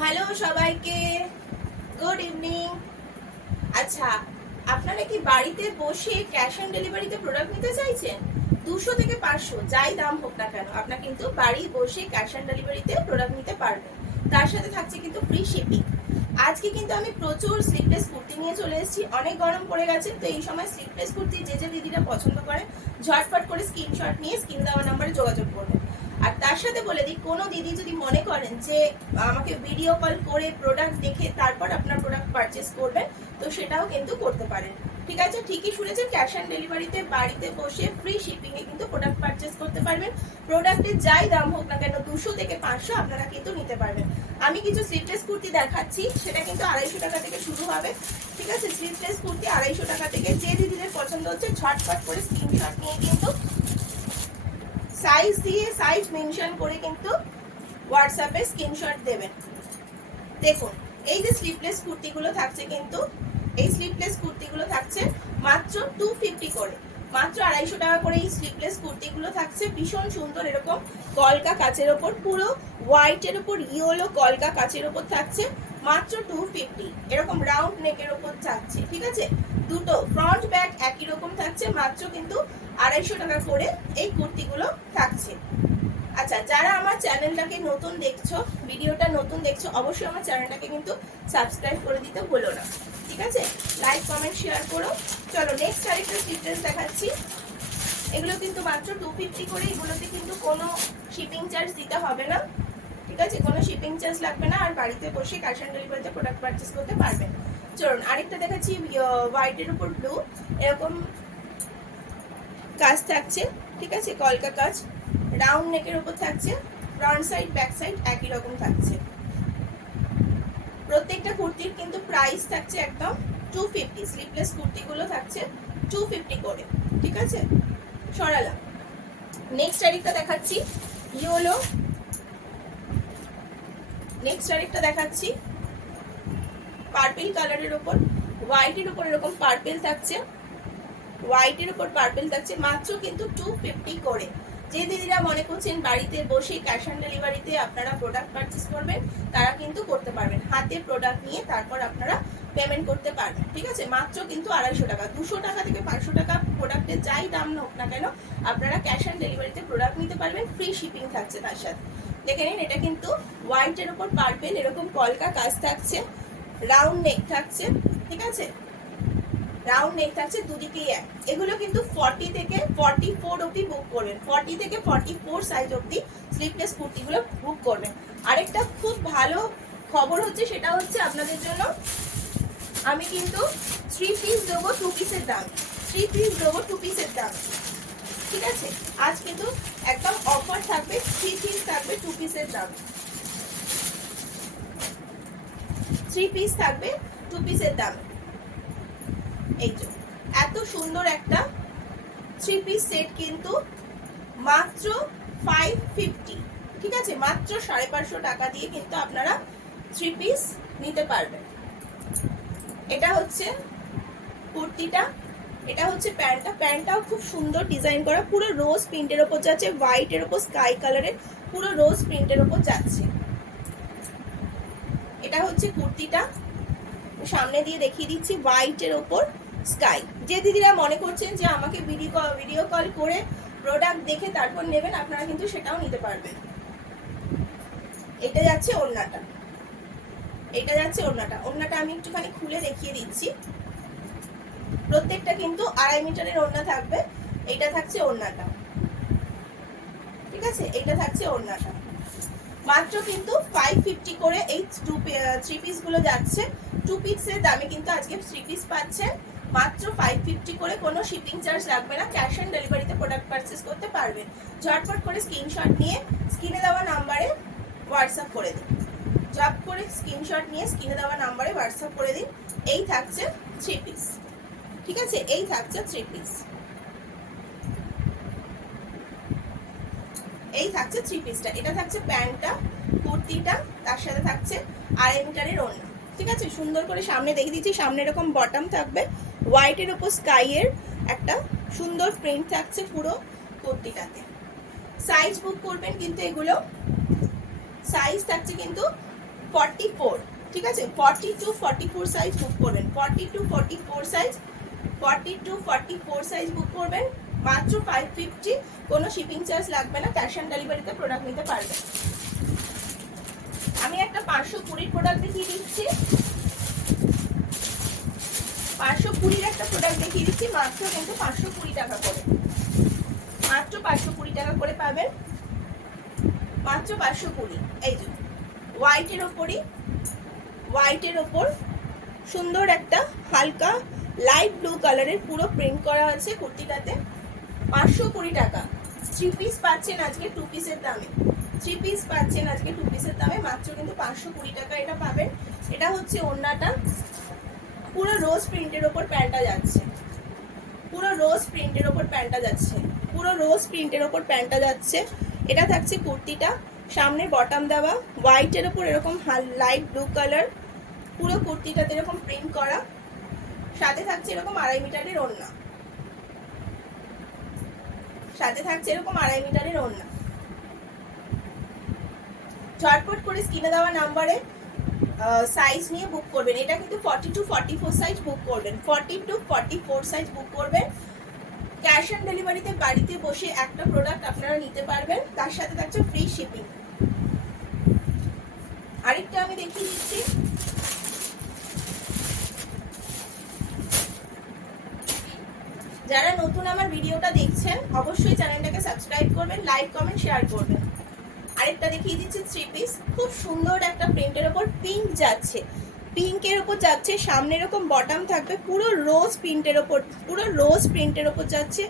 Hello সবাইকে, good evening. আচ্ছা, আপনারা কি বাড়িতে বসে ক্যাশ অন ডেলিভারিতে প্রোডাক্ট নিতে চাইছেন? 200 থেকে 500 যাই দাম হোক না কেন, আপনারা কিন্তু বাড়ি বসে ক্যাশ অন ডেলিভারিতে প্রোডাক্ট নিতে পারবেন। তার সাথে থাকছে কিন্তু ফ্রি শিপিং। আজকে কিন্তু আমি প্রচুর স্লিভলেস কুর্তি নিয়ে চলে এসেছি। অনেক গরম পড়ে গেছে, তো এই সময় স্লিভলেস কুর্তি যে যে দিদিরা পছন্দ করে ঝটপট করে স্ক্রিনশট নিয়ে স্ক্রিন দেওয়া নাম্বারে যোগাযোগ করবেন। আর তার সাথে বলে দিই, কোনো দিদি যদি মনে করেন যে আমাকে ভিডিও কল করে প্রোডাক্ট দেখে তারপর আপনার প্রোডাক্ট পারচেস করবেন, তো সেটাও কিন্তু করতে পারেন। ঠিক আছে, ঠিকই শুনেছেন, ক্যাশ অন ডেলিভারিতে বাড়িতে বসে ফ্রি শিপিং এ কিন্তু প্রোডাক্ট পারচেস করতে পারবেন। প্রোডাক্টের যাই দাম হোক না কেন, 200 থেকে 500 আপনারা কিন্তু নিতে পারবেন। আমি কিছু স্লিভলেস কুর্তি দেখাচ্ছি, সেটা কিন্তু 250 টাকা থেকে শুরু হবে। ঠিক আছে, স্লিভলেস কুর্তি 250 টাকা থেকে। যে দিদিদের পছন্দ হচ্ছে ঝটপট করে স্ক্রিনশট নিয়ে কিন্তু সাইজ দিয়ে সাইজ মেনশন করে কিন্তু হোয়াটসঅ্যাপে স্ক্রিনশট দেবেন। দেখুন, এই যে স্লিভলেস কুর্তিগুলো থাকছে, কিন্তু এই স্লিভলেস কুর্তিগুলো থাকছে মাত্র 250 করে, মাত্র 250 টাকা করে এই স্লিভলেস কুর্তিগুলো থাকছে। ভীষণ সুন্দর, এরকম কলকা কাচের ওপর, পুরো হোয়াইটের ওপর ইয়েলো কলকা কাচের ওপর থাকছে, মাত্র 250। এরকম রাউন্ড নেকের ওপর থাকছে। ঠিক আছে, দুটো ফ্রন্ট ব্যাক একই রকম থাকছে, মাত্র কিন্তু 250 টাকা করে এই কুর্তিগুলো থাকছে। আচ্ছা, যারা আমার চ্যানেলটাকে নতুন দেখছো, ভিডিওটা নতুন দেখছো, অবশ্যই আমার চ্যানেলটাকে কিন্তু সাবস্ক্রাইব করে দিতে ভুলো না। ঠিক আছে, লাইক কমেন্ট শেয়ার করো। চলো নেক্সট আরেকটা ডিটেলস দেখাচ্ছি। এগুলো কিন্তু মাত্র 250 করে, এগুলোতে কিন্তু কোনো শিপিং চার্জ দিতে হবে না। ঠিক আছে, কোনো শিপিং চার্জ লাগবে না, আর বাড়িতে বসে ক্যাশ অন ডেলিভারিতে প্রোডাক্ট পারচেস করতে পারবেন। চলুন আরেকটা দেখাচ্ছি, হোয়াইটের উপর ব্লু, এরকম কাজ থাকছে। ঠিক আছে, কলকা কাজ, রাউন্ড নেকের উপর থাকছে, ফ্রন্ট সাইড ব্যাক সাইড একই রকম থাকছে। প্রত্যেকটা কুর্তির কিন্তু প্রাইস থাকছে একদম 250। স্লিভলেস কুর্তিগুলো থাকছে 250 করে। ঠিক আছে, সরালাম। নেক্সট আরেকটা দেখাচ্ছি, ইয়েলো। নেক্সট আরেকটা দেখাচ্ছি পার্পল কালারের উপর, হোয়াইটের উপর এরকম পার্পল থাকছে, হোয়াইটের উপর পার্পল থাকছে, মাত্র কিন্তু 250 করে। যে দিদিরা মনে করছেন বাড়িতে বসে ক্যাশ অন ডেলিভারিতে আপনারা প্রোডাক্ট পারচেস করবেন, তারা কিন্তু করতে পারবেন। হাতে প্রোডাক্ট নিয়ে তারপর আপনারা পেমেন্ট করতে পারবেন। ঠিক আছে, মাত্র কিন্তু 250 টাকা। 200 টাকা থেকে 500 টাকা প্রোডাক্টের যাই দাম হোক না কেন, আপনারা ক্যাশ অন ডেলিভারিতে প্রোডাক্ট নিতে পারবেন, ফ্রি শিপিং থাকছে তার সাথে। দেখে নিন, এটা কিন্তু হোয়াইটের উপর পার্পল এরকম কলকা কাজ থাকছে, রাউন্ড নেক থাকছে। ঠিক আছে, রাউন্ড নেক থাকছে, দুদিকেই এক। এগুলো কিন্তু 40 থেকে 44 অবধি বুক করবেন, 40 থেকে 44 সাইজ অবধি স্লিভলেস কুর্তিগুলো বুক করবেন। আরেকটা খুব ভালো খবর হচ্ছে, সেটা হচ্ছে আপনাদের জন্য আমি কিন্তু 3 পিস দেবো 2 পিসের দাম, 3 পিস দেবো 2 পিসের দাম। ঠিক আছে, আজ কিন্তু একদম অফার থাকবে, 3 পিস থাকবে 2 পিসের দাম, 3 পিস থাকবে 2 পিসের দাম। এই যে এত সুন্দর একটা 3 পিস সেট কিন্তু মাত্র 550। ঠিক আছে, মাত্র 550 টাকা দিয়ে কিন্তু আপনারা 3 পিস নিতে পারবেন। এটা হচ্ছে কুর্তিটা, এটা হচ্ছে প্যান্টটা। প্যান্টটাও খুব সুন্দর ডিজাইন করা, পুরো রোজ প্রিন্টের ওপর যাচ্ছে, হোয়াইটের ওপর স্কাই কালারের পুরো রোজ প্রিন্টের ওপর যাচ্ছে। এটা হচ্ছে কুর্তিটা, সামনে দিয়ে দেখিয়ে দিচ্ছি, হোয়াইটের ওপর স্কাই। যে দিদিরা মনে করছেন যে আমাকে ভিডিও কল করে প্রোডাক্ট দেখে তারপর নেবেন, আপনারা কিন্তু সেটাও নিতে পারবেন। এটা যাচ্ছে ওড়নাটা, এটা যাচ্ছে ওড়নাটা। ওড়নাটা আমি একটুখানি খুলে দেখিয়ে দিচ্ছি। প্রত্যেকটা কিন্তু 2.5 মিটারের ওড়না থাকবে। এইটা থাকছে ওড়নাটা। ঠিক আছে, এইটা থাকছে ওড়নাটা। মাত্র কিন্তু 550 করে এই 3 পিস গুলো যাচ্ছে। 2 পিসের দামে কিন্তু আজকে 3 পিস পাচ্ছেন মাত্র 550 করে। কোনো শিপিং চার্জ লাগবে না, ক্যাশ অন ডেলিভারিতে প্রোডাক্ট পারচেস করতে পারবেন। ঝটপট করে স্ক্রিনশট নিয়ে স্ক্রিনে দেওয়া নাম্বারে হোয়াটসঅ্যাপ করে দিন, জব করে স্ক্রিনশট নিয়ে স্ক্রিনে দেওয়া নাম্বারে হোয়াটসঅ্যাপ করে দিন। এই থাকছে 3 পিস। ঠিক আছে, এই থাকছে 3 পিস, এই থাকছে 3 পিসটা। এটা থাকছে প্যান্টটা, কুর্তিটা, তার সাথে থাকছে 2.5 মিটারের ওড়না। ঠিক আছে, সুন্দর করে সামনে দেখে দিচ্ছি। সামনে এরকম বটম থাকবে, হোয়াইটের উপর স্কাই এর একটা সুন্দর প্রিন্ট থাকছে পুরো কুর্তিটাতে। সাইজ বুক করবেন কিন্তু এগুলো সাইজ থাকছে কিন্তু 44, ঠিক আছে, 42-44 সাইজ বুক করবেন, 42-44 সাইজ, 42-44 সাইজ বুক করবেন, মাত্র 550, কোনো শিপিং চার্জ লাগবে না, ক্যাশ অন ডেলিভারিতে প্রোডাক্ট নিতে পারবেন। আমি একটা 520 প্রোডাক্ট দেখিয়ে দিচ্ছি, 520 একটা প্রোডাক্ট দেখিয়ে দিচ্ছি, মাত্র কিন্তু 520 টাকা করে, মাত্র 520 টাকা করে পাবেন, মাত্র 520। এই যে হোয়াইটের ওপরই, হোয়াইটের ওপর সুন্দর একটা হালকা লাইট ব্লু কালারের পুরো প্রিন্ট করা আছে কুর্তিটাতে, 520 টাকা। 3 পিস পাচ্ছেন আজকে 2 পিসের দামে, 3 পিস পাচ্ছেন আজকে 2 পিসের দামে, মাত্র কিন্তু 520 টাকা এটা পাবেন। এটা হচ্ছে ওড়নাটা, পুরো রোজ প্রিন্টের ওপর প্যান্টটা যাচ্ছে, পুরো রোজ প্রিন্টের ওপর প্যান্টটা যাচ্ছে, পুরো রোজ প্রিন্টের ওপর প্যান্টটা যাচ্ছে। এটা থাকছে কুর্তিটা, সামনে বটম দেওয়া, হোয়াইটের ওপর এরকম লাইট ব্লু কালার, পুরো কুর্তিটাতে এরকম প্রিন্ট করা, সাথে থাকছে এরকম 2.5 মিটারের ওড়না, সাথে থাকছে এরকম 2.5 মিটারের ওড়না। ঝটপট করে স্ক্রিনে দেওয়া নাম্বারে সাইজ নিয়ে বুক করবেন। এটা কিন্তু 42-44 সাইজ বুক করবেন, 42-44 সাইজ বুক করবেন। ক্যাশ অন ডেলিভারিতে বাড়িতে বসে একটা প্রোডাক্ট আপনারা নিতে পারবেন, তার সাথে থাকছে ফ্রি শিপিং। আরেকটা আমি দেখিয়ে দিচ্ছি, যারা নতুন আমার ভিডিওটা দেখছেন অবশ্যই চ্যানেলটাকে সাবস্ক্রাইব করবেন, লাইক কমেন্ট শেয়ার করবেন। আরেকটা দেখিয়ে দিচ্ছি 3 পিস, খুব সুন্দর একটা প্রিন্টের ওপর পিঙ্ক যাচ্ছে, পিঙ্কের ওপর যাচ্ছে, সামনে এরকম বটম থাকবে, পুরো রোজ প্রিন্টের ওপর, পুরো রোজ প্রিন্টের ওপর যাচ্ছে,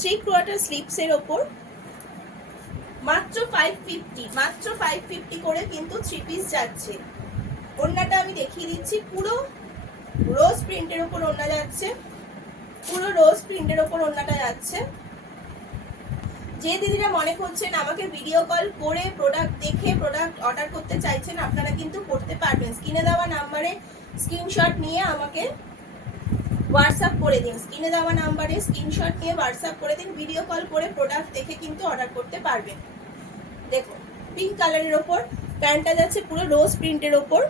3/4 স্লিপসের ওপর, মাত্র 550, মাত্র 550 করে কিন্তু 3 পিস যাচ্ছে। ওড়নাটা আমি দেখিয়ে দিচ্ছি, পুরো রোজ প্রিন্টের ওপর ওড়না যাচ্ছে, পুরো রোজ প্রিন্টের ওপর ওড়নাটা যাচ্ছে। যে দিদিরা মনে করছেন আমাকে ভিডিও কল করে প্রোডাক্ট দেখে প্রোডাক্ট অর্ডার করতে চাইছেন, আপনারা কিন্তু করতে পারবেন। স্ক্রিনে দেওয়া নাম্বারে স্ক্রিনশট নিয়ে আমাকে হোয়াটসঅ্যাপ করে দিন, স্ক্রিনে দেওয়া নাম্বারে স্ক্রিনশট নিয়ে হোয়াটসঅ্যাপ করে দিন, ভিডিও কল করে প্রোডাক্ট দেখে কিন্তু অর্ডার করতে পারবেন। দেখুন পিঙ্ক কালারের ওপর প্যান্টটা যাচ্ছে, পুরো রোজ প্রিন্টের ওপর,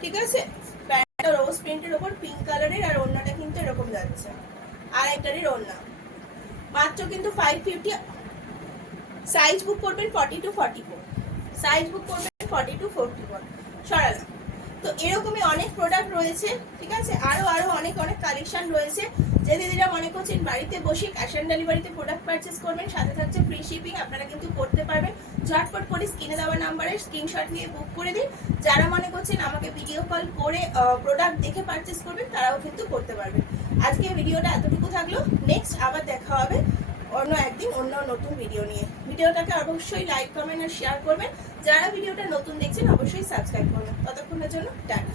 ঠিক আছে, প্যান্টটা রোজ প্রিন্টের ওপর পিঙ্ক কালারের, আর ওড়নাটা কিন্তু এরকম যাচ্ছে, আর একটারই ওড়না, মাত্র কিন্তু 550। সাইজ বুক করবেন 42-44, সাইজ বুক করবেন 42-44, সরালাম। তো এরকমই অনেক প্রোডাক্ট রয়েছে, ঠিক আছে, আরো অনেক কালেকশন রয়েছে। যে দিদিরা মনে করছেন বাড়িতে বসে ক্যাশ অন ডেলিভারিতে প্রোডাক্ট পারচেস করবেন, সাথে থাকছে ফ্রি শিপিং, আপনারা কিন্তু করতে পারবেন। ঝটপট করে স্ক্রিনে দেওয়া নাম্বারে স্ক্রিনশট নিয়ে বুক করে দিন। যারা মনে করছেন আমাকে ভিডিও কল করে প্রোডাক্ট দেখে পারচেস করবেন, তারাও কিন্তু করতে পারবেন। আজকে ভিডিওটা এতটুকু থাকলো, নেক্সট আবার দেখা হবে অন্য একদিন অন্য নতুন ভিডিও নিয়ে। ভিডিওটাকে অবশ্যই লাইক কমেন্ট আর শেয়ার করবেন। যারা ভিডিওটা নতুন দেখছেন অবশ্যই সাবস্ক্রাইব করবেন। ততক্ষণের জন্য টাটা।